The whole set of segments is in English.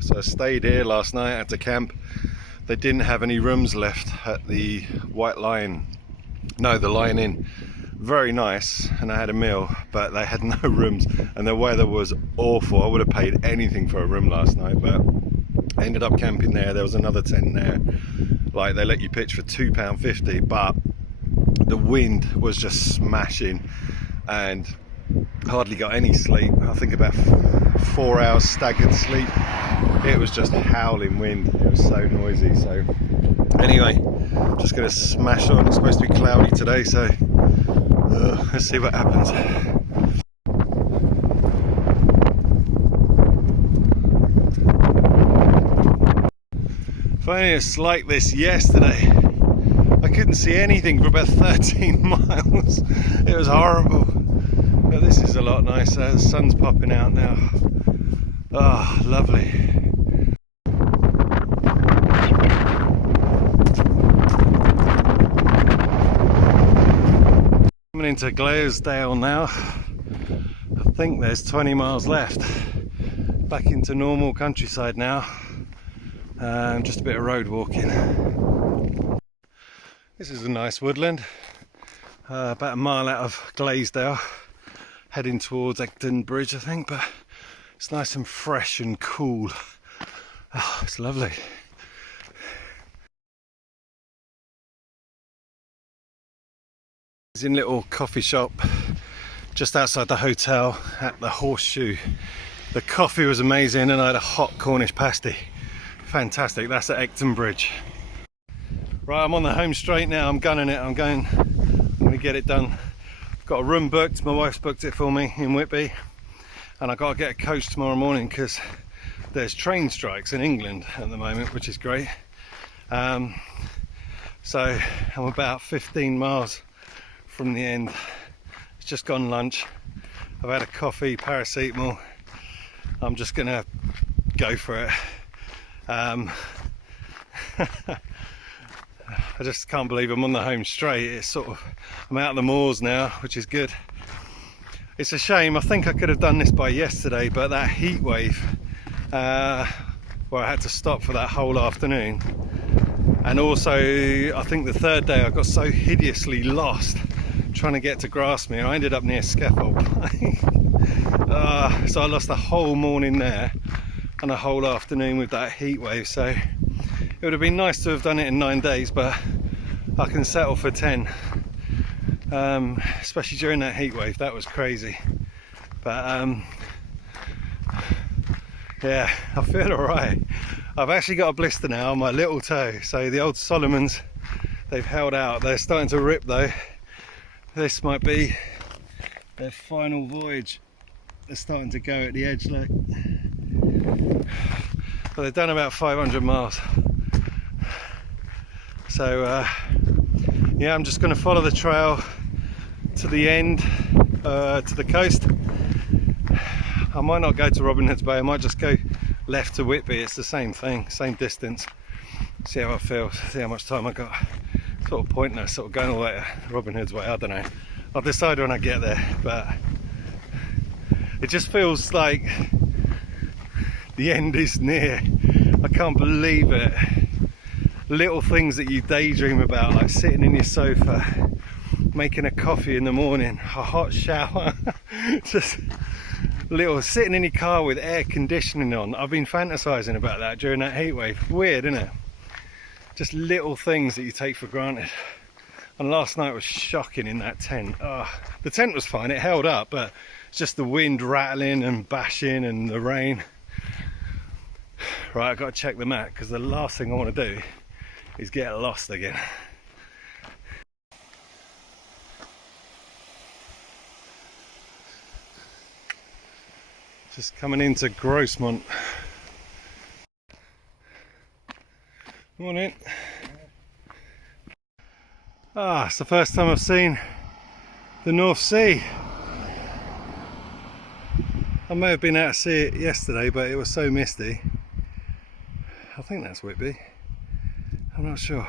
So I stayed here last night, had to camp. They didn't have any rooms left at the White Lion, no, the Lion Inn. Very nice, and I had a meal, but they had no rooms, and the weather was awful. I would have paid anything for a room last night, but I ended up camping there. There was another tent there. Like, they let you pitch for £2.50, but the wind was just smashing and hardly got any sleep. I think about 4 hours staggered sleep. It was just howling wind. It was so noisy. So anyway, just gonna smash on. It's supposed to be cloudy today, so let's see what happens. Funny, it's like this yesterday. I couldn't see anything for about 13 miles. It was horrible. But this is a lot nicer. The sun's popping out now. Ah, oh, lovely. Coming into Glaresdale now. I think there's 20 miles left. Back into normal countryside now. Just a bit of road walking. This is a nice woodland. About a mile out of Glaresdale. Heading towards Egton Bridge, I think, but it's nice and fresh and cool. Oh, it's lovely. It's in a little coffee shop just outside the hotel at the Horseshoe. The coffee was amazing, and I had a hot Cornish pasty. Fantastic. That's at Egton Bridge. Right, I'm on the home straight now. I'm gunning it. I'm going to get it done. Got a room booked, my wife's booked it for me in Whitby, and I've got to get a coach tomorrow morning because there's train strikes in England at the moment, which is great. So I'm about 15 miles from the end. It's just gone lunch. I've had a coffee, paracetamol. I'm just gonna go for it. I just can't believe I'm on the home straight. It's sort of, I'm out of the moors now, which is good. It's a shame. I think I could have done this by yesterday, but that heat wave where I had to stop for that whole afternoon, and also I think the third day I got so hideously lost trying to get to Grasmere. I ended up near Scaffold. So I lost the whole morning there and a whole afternoon with that heat wave. So it would have been nice to have done it in 9 days, but I can settle for 10. Especially during that heat wave, that was crazy. But yeah, I feel alright. I've actually got a blister now on my little toe, so the old Solomons, they've held out. They're starting to rip though. This might be their final voyage. They're starting to go at the edge, look. But they've done about 500 miles. So yeah, I'm just going to follow the trail to the end, to the coast. I might not go to Robin Hood's Bay, I might just go left to Whitby. It's the same thing, same distance. See how I feel, see how much time I got. Sort of pointless, sort of going all the way to Robin Hood's Way, I don't know. I'll decide when I get there, but it just feels like the end is near. I can't believe it. Little things that you daydream about, like sitting in your sofa, making a coffee in the morning, a hot shower, just little sitting in your car with air conditioning on. I've been fantasizing about that during that heat wave. Weird, isn't it? Just little things that you take for granted. And last night was shocking in that tent. The tent was fine, it held up, but it's just the wind rattling and bashing and the rain. Right, I've got to check the map because the last thing I want to do is get lost again. Just coming into Grossmont. Morning. It's the first time I've seen the North Sea. I may have been out to see it yesterday, but it was so misty. I think that's Whitby. I'm not sure.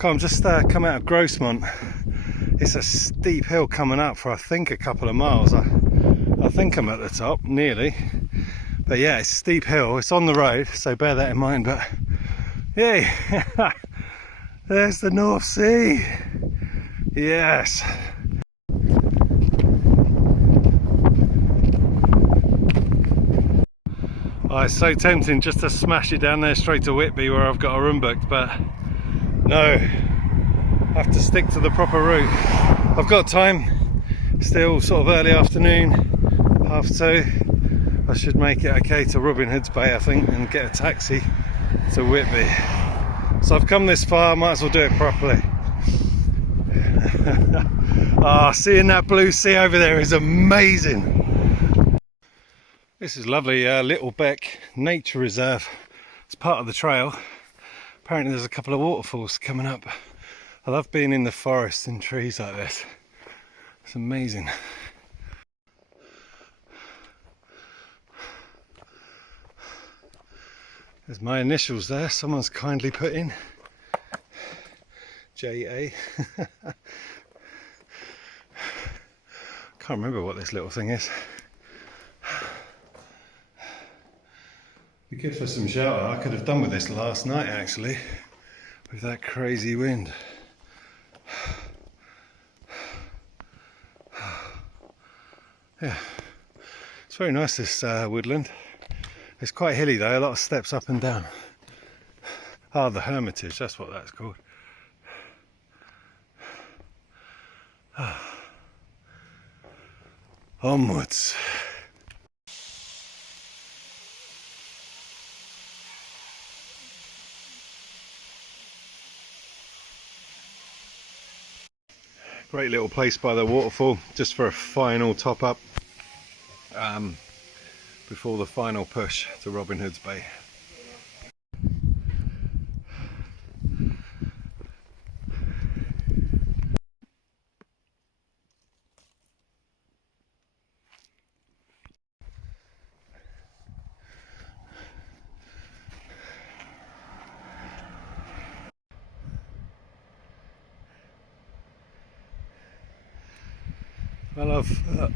I'm just come out of Grossmont. It's a steep hill coming up for I think a couple of miles. I think I'm at the top, nearly. But yeah, it's a steep hill, it's on the road, so bear that in mind. But yay, there's the North Sea. Yes. Oh, it's so tempting just to smash it down there straight to Whitby where I've got a room booked, but no, I have to stick to the proper route. I've got time, still sort of early afternoon, 2:30. I should make it okay to Robin Hood's Bay, I think, and get a taxi to Whitby. So I've come this far, might as well do it properly. Ah, seeing that blue sea over there is amazing. This is lovely, Little Beck Nature Reserve. It's part of the trail. Apparently there's a couple of waterfalls coming up. I love being in the forest and trees like this. It's amazing. There's my initials there, someone's kindly put in. J.A. Can't remember what this little thing is. Be good for some shelter. I could have done with this last night actually, with that crazy wind. Yeah, it's very nice, this woodland. It's quite hilly though, a lot of steps up and down. Ah, the Hermitage, that's what that's called. Onwards. Great little place by the waterfall, just for a final top up before the final push to Robin Hood's Bay. Well, I've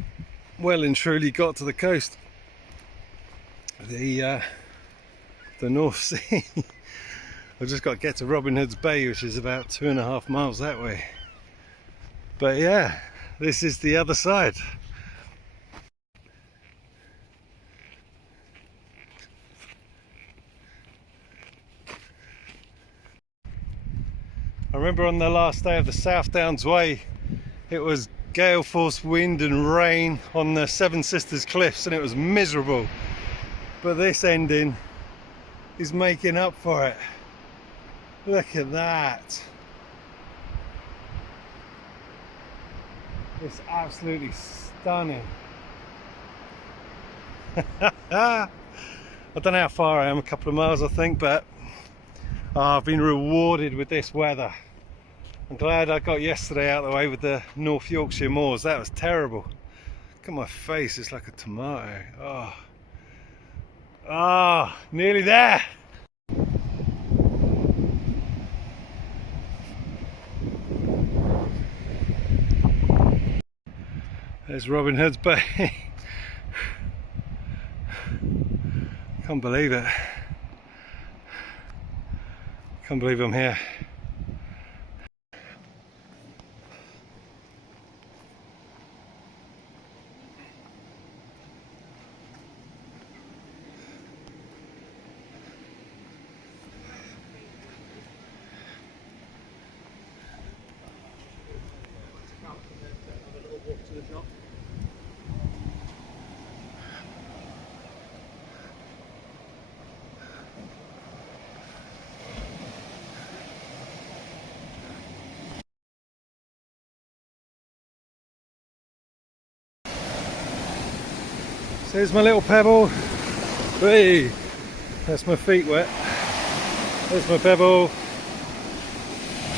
well and truly got to the coast, the North Sea. I've just got to get to Robin Hood's Bay, which is about 2.5 miles that way. But yeah, this is the other side. I remember on the last day of the South Downs Way, it was gale force wind and rain on the Seven Sisters Cliffs and it was miserable. But this ending is making up for it. Look at that. It's absolutely stunning. I don't know how far I am, a couple of miles I think, but I've been rewarded with this weather. I'm glad I got yesterday out of the way with the North Yorkshire moors. That was terrible. Look at my face, it's like a tomato. Oh, oh, nearly there. There's Robin Hood's Bay. Can't believe it. Can't believe I'm here. So here's my little pebble. Hey, that's my feet wet. There's my pebble.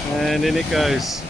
And in it goes.